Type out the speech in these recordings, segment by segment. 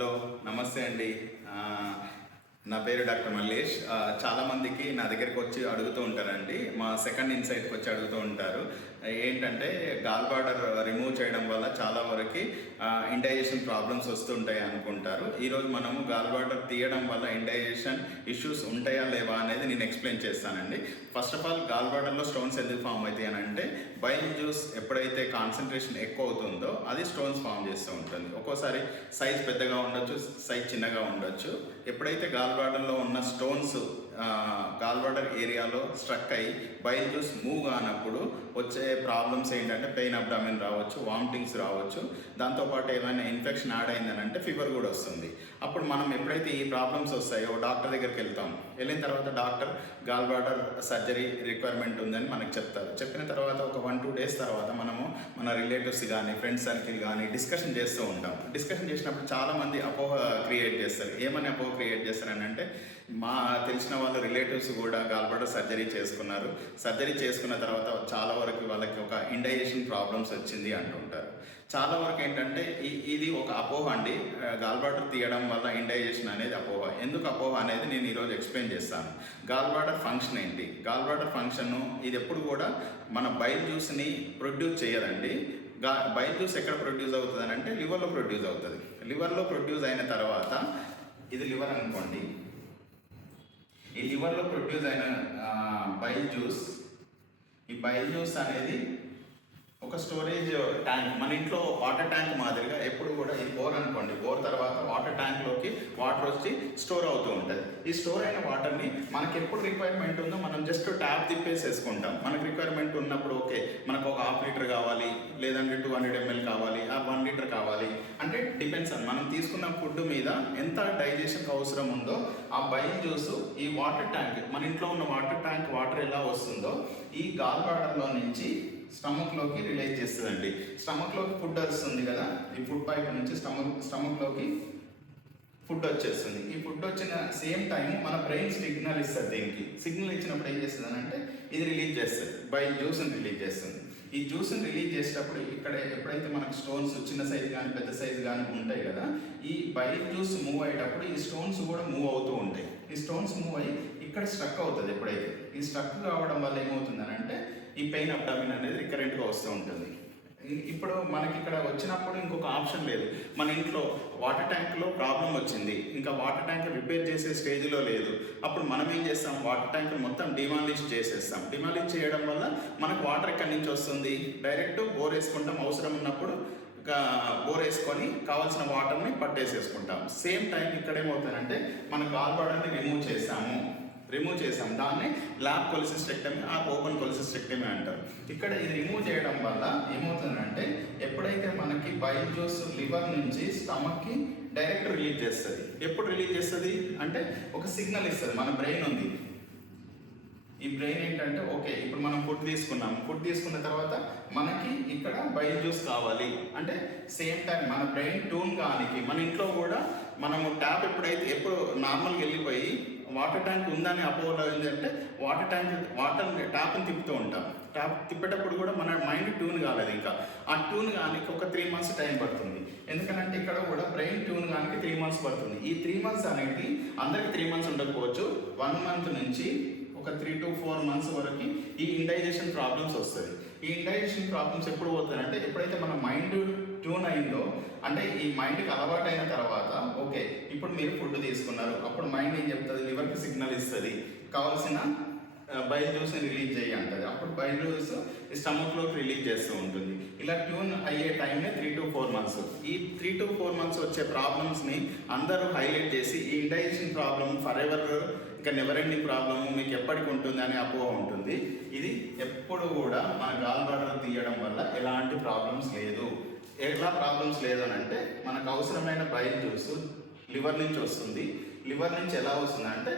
Hello, నమస్తే అండి. నా పేరు డాక్టర్ మల్లేష్. చాలామందికి నా దగ్గరికి వచ్చి అడుగుతూ ఉంటారండి, మా సెకండ్ ఇన్సైట్కి వచ్చి అడుగుతూ ఉంటారు. ఏంటంటే గాల్ బ్లాడర్ రిమూవ్ చేయడం వల్ల చాలా వరకు ఇండైజేషన్ ప్రాబ్లమ్స్ వస్తుంటాయి అనుకుంటారు. ఈరోజు మనము గాల్ బ్లాడర్ తీయడం వల్ల ఇండైజేషన్ ఇష్యూస్ ఉంటాయా లేవా అనేది నేను ఎక్స్ప్లెయిన్ చేస్తానండి. ఫస్ట్ ఆఫ్ ఆల్, గాల్ బ్లాడర్లో స్టోన్స్ ఎందుకు ఫామ్ అవుతాయి అని అంటే, బైల్ జ్యూస్ ఎప్పుడైతే కాన్సన్ట్రేషన్ ఎక్కువ అవుతుందో అది స్టోన్స్ ఫామ్ చేస్తూ ఉంటుంది. ఒక్కోసారి సైజ్ పెద్దగా ఉండొచ్చు, సైజ్ చిన్నగా ఉండొచ్చు. ఎప్పుడైతే గాల్ బ్లాడర్లో ఉన్న స్టోన్స్ గాల్ బ్లాడర్ ఏరియాలో స్ట్రక్ అయ్యి బైల్ జ్యూస్ మూవ్ కానప్పుడు వచ్చే ప్రాబ్లమ్స్ ఏంటంటే పెయిన్ అబ్డామిన్ రావచ్చు, వామిటింగ్స్ రావచ్చు. దాంతోపాటు ఏమైనా ఇన్ఫెక్షన్ యాడ్ అయిందని అంటే ఫీవర్ కూడా వస్తుంది. అప్పుడు మనం ఎప్పుడైతే ఈ ప్రాబ్లమ్స్ వస్తాయో డాక్టర్ దగ్గరికి వెళ్తాం. వెళ్ళిన తర్వాత doctor gallbladder surgery requirement ఉందని మనకు చెప్తారు. చెప్పిన తర్వాత ఒక 1-2 డేస్ తర్వాత మనము మన రిలేటివ్స్ కానీ ఫ్రెండ్స్ సర్కిల్ కానీ డిస్కషన్ చేస్తూ ఉంటాం. డిస్కషన్ చేసినప్పుడు చాలామంది అపోహ క్రియేట్ చేస్తారు. ఏమని అపోహ క్రియేట్ చేస్తారని అంటే, మా తెలిసిన వాళ్ళ రిలేటివ్స్ కూడా గాల్ బ్లాడర్ సర్జరీ చేసుకున్నారు. సర్జరీ చేసుకున్న తర్వాత చాలా వరకు వాళ్ళకి ఒక ఇండైజేషన్ ప్రాబ్లమ్స్ వచ్చింది అంటుంటారు. చాలా వరకు ఏంటంటే ఇది ఒక అపోహ అండి. గాల్ బ్లాడర్ తీయడం వల్ల ఇండైజేషన్ అనేది అపోహ. ఎందుకు అపోహ అనేది నేను ఈరోజు ఎక్స్ప్లెయిన్ చేస్తాను. గాల్ బ్లాడర్ ఫంక్షన్ ఏంటి? గాల్ బ్లాడర్ ఫంక్షన్ ఇది ఎప్పుడు కూడా మన బైల్ జ్యూస్ని ప్రొడ్యూస్ చేయదండి. బైల్ జ్యూస్ ఎక్కడ ప్రొడ్యూస్ అవుతుంది అని అంటే లివర్లో ప్రొడ్యూస్ అవుతుంది. లివర్లో ప్రొడ్యూస్ అయిన తర్వాత, ఇది లివర్ అనుకోండి, ఈ లివర్లో ప్రొడ్యూస్ అయిన బైల్ జ్యూస్, ఈ బైల్ జ్యూస్ అనేది ఒక స్టోరేజ్ ట్యాంక్, మన ఇంట్లో వాటర్ ట్యాంక్ మాదిరిగా ఎప్పుడు కూడా, ఈ బోర్ అనుకోండి, బోర్ తర్వాత వాటర్ ట్యాంక్లోకి వాటర్ వచ్చి స్టోర్ అవుతూ ఉంటుంది. ఈ స్టోర్ అయిన వాటర్ని మనకి ఎప్పుడు రిక్వైర్మెంట్ ఉందో మనం జస్ట్ ట్యాప్ తిప్పేసేసుకుంటాం. మనకు రిక్వైర్మెంట్ ఉన్నప్పుడు ఓకే, మనకు ఒక 1/2 లీటర్ కావాలి, లేదంటే 200 ml కావాలి, 1 లీటర్ కావాలి అంటే డిపెండ్స్ అని మనం తీసుకున్న ఫుడ్ మీద ఎంత డైజెషన్కి అవసరం ఉందో ఆ బైల్ జ్యూస్ ఈ వాటర్ ట్యాంక్, మన ఇంట్లో ఉన్న వాటర్ ట్యాంక్ వాటర్ ఎలా వస్తుందో ఈ గాల్ బ్లాడర్లో నుంచి స్టమక్లోకి రిలీజ్ చేస్తుందండి. స్టమక్లోకి ఫుడ్ వస్తుంది కదా, ఈ ఫుడ్ పైప్ నుంచి స్టమక్లోకి ఫుడ్ వచ్చేస్తుంది. ఈ ఫుడ్ వచ్చిన సేమ్ టైం మన బ్రెయిన్ సిగ్నల్ ఇస్తుంది. దీనికి సిగ్నల్ ఇచ్చినప్పుడు ఏం చేస్తుంది అంటే ఇది రిలీజ్ చేస్తుంది, బైల్ జ్యూస్ని రిలీజ్ చేస్తుంది. ఈ జ్యూస్ని రిలీజ్ చేసేటప్పుడు ఇక్కడ ఎప్పుడైతే మనకు స్టోన్స్ చిన్న సైజు కానీ పెద్ద సైజు కానీ ఉంటాయి కదా, ఈ బైల్ జ్యూస్ మూవ్ అయ్యేటప్పుడు ఈ స్టోన్స్ కూడా మూవ్ అవుతూ ఉంటాయి. ఈ స్టోన్స్ మూవ్ అయ్యి ఇక్కడ స్ట్రక్ అవుతుంది. ఎప్పుడైతే ఈ స్ట్రక్ కావడం వల్ల ఏమవుతుందని అంటే ఈ పెయిన్ అబ్డామిన్ అనేది రికరెంట్గా వస్తూ ఉంటుంది. ఇప్పుడు మనకి ఇక్కడ వచ్చినప్పుడు ఇంకొక ఆప్షన్ లేదు. మన ఇంట్లో వాటర్ ట్యాంక్లో ప్రాబ్లం వచ్చింది, ఇంకా వాటర్ ట్యాంక్ రిపేర్ చేసే స్టేజ్లో లేదు. అప్పుడు మనం ఏం చేస్తాం, వాటర్ ట్యాంక్ మొత్తం డిమాలిష్ చేసేస్తాం. డిమాలిష్ చేయడం వల్ల మనకు వాటర్ ఎక్కడి నుంచి వస్తుంది, డైరెక్ట్ బోర్ వేసుకుంటాం. అవసరం ఉన్నప్పుడు బోర్ వేసుకొని కావాల్సిన వాటర్ని పట్టేసేసుకుంటాం. సేమ్ టైం ఇక్కడ ఏమవుతుందంటే మన గాల్ బ్లాడర్ని రిమూవ్ చేసాం. దాన్ని ల్యాబ్ కొలిసిస్టెక్టమీ ఆ ఓపెన్ కొలిసిస్టెక్టమీ అంటారు. ఇక్కడ ఇది రిమూవ్ చేయడం వల్ల ఏమవుతుందంటే, ఎప్పుడైతే మనకి బైల్ జ్యూస్ లివర్ నుంచి స్టమక్కి డైరెక్ట్ రిలీజ్ చేస్తుంది. ఎప్పుడు రిలీజ్ చేస్తుంది అంటే ఒక సిగ్నల్ ఇస్తుంది. మన బ్రెయిన్ ఉంది, ఈ బ్రెయిన్ ఏంటంటే ఓకే, ఇప్పుడు మనం ఫుడ్ తీసుకున్న తర్వాత మనకి ఇక్కడ బైల్ జ్యూస్ కావాలి అంటే సేమ్ టైం మన బ్రెయిన్ ట్యూన్ కానికి, మన ఇంట్లో కూడా మనము ట్యాప్ ఎప్పుడు నార్మల్గా వెళ్ళిపోయి వాటర్ ట్యాంక్ ఉందని అపోలో ఏంటంటే వాటర్ ట్యాప్ని తిప్పుతూ ఉంటాం. ట్యాప్ తిప్పేటప్పుడు కూడా మన మైండ్ ట్యూన్ కాలేదు. ఇంకా ఆ ట్యూన్ కానికి ఒక 3 months టైం పడుతుంది. ఎందుకంటే ఇక్కడ కూడా బ్రెయిన్ ట్యూన్ కానికి 3 months పడుతుంది. ఈ 3 months అనేది అందరికి 3 months ఉండకపోవచ్చు. 1 month నుంచి ఒక 3 to 4 months వరకు ఈ ఇండైజేషన్ ప్రాబ్లమ్స్ వస్తుంది. ఈ ఇండైజేషన్ ప్రాబ్లమ్స్ ఎప్పుడు పోతాయంటే, ఎప్పుడైతే మన మైండ్ ట్యూన్ అయిందో, అంటే ఈ మైండ్కి అలవాటు అయిన తర్వాత ఓకే, ఇప్పుడు మీరు ఫుడ్ తీసుకున్నారు, అప్పుడు మైండ్ ఏం చెప్తుంది, లివర్కి సిగ్నల్ ఇస్తుంది, కావాల్సిన బైల్ జ్యూస్ని రిలీజ్ చేయి అంటుంది. అప్పుడు బైల్ జ్యూస్ స్టమక్లోకి రిలీజ్ చేస్తూ ఉంటుంది. ఇలా ట్యూన్ అయ్యే టైమే 3 to 4 months. ఈ 3 to 4 months వచ్చే ప్రాబ్లమ్స్ని అందరూ హైలైట్ చేసి ఈ ఇండైజెషన్ ప్రాబ్లమ్ ఫర్ ఎవర్, ఇంకా నెవర్ ఎండింగ్ ప్రాబ్లమ్ మీకు ఎప్పటికి ఉంటుంది అనే అపోహ ఉంటుంది. ఇది ఎప్పుడు కూడా మన గాల్ బ్లాడర్ తీయడం వల్ల ఎలాంటి ప్రాబ్లమ్స్ లేదు. ఎలా ప్రాబ్లమ్స్ లేదు అని అంటే, మనకు అవసరమైన బైల్ జ్యూస్ లివర్ నుంచి వస్తుంది. లివర్ నుంచి ఎలా వస్తుంది అంటే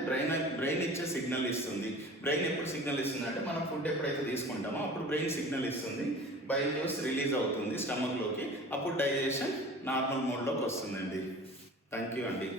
బ్రెయిన్ ఇచ్చే సిగ్నల్ ఇస్తుంది. బ్రెయిన్ ఎప్పుడు సిగ్నల్ ఇస్తుంది అంటే, మనం ఫుడ్ ఎప్పుడైతే తీసుకుంటామో అప్పుడు బ్రెయిన్ సిగ్నల్ ఇస్తుంది, బైల్ జ్యూస్ రిలీజ్ అవుతుంది స్టమక్లోకి. అప్పుడు డైజెషన్ నార్మల్ మోడ్లోకి వస్తుందండి. థ్యాంక్ యూ అండి.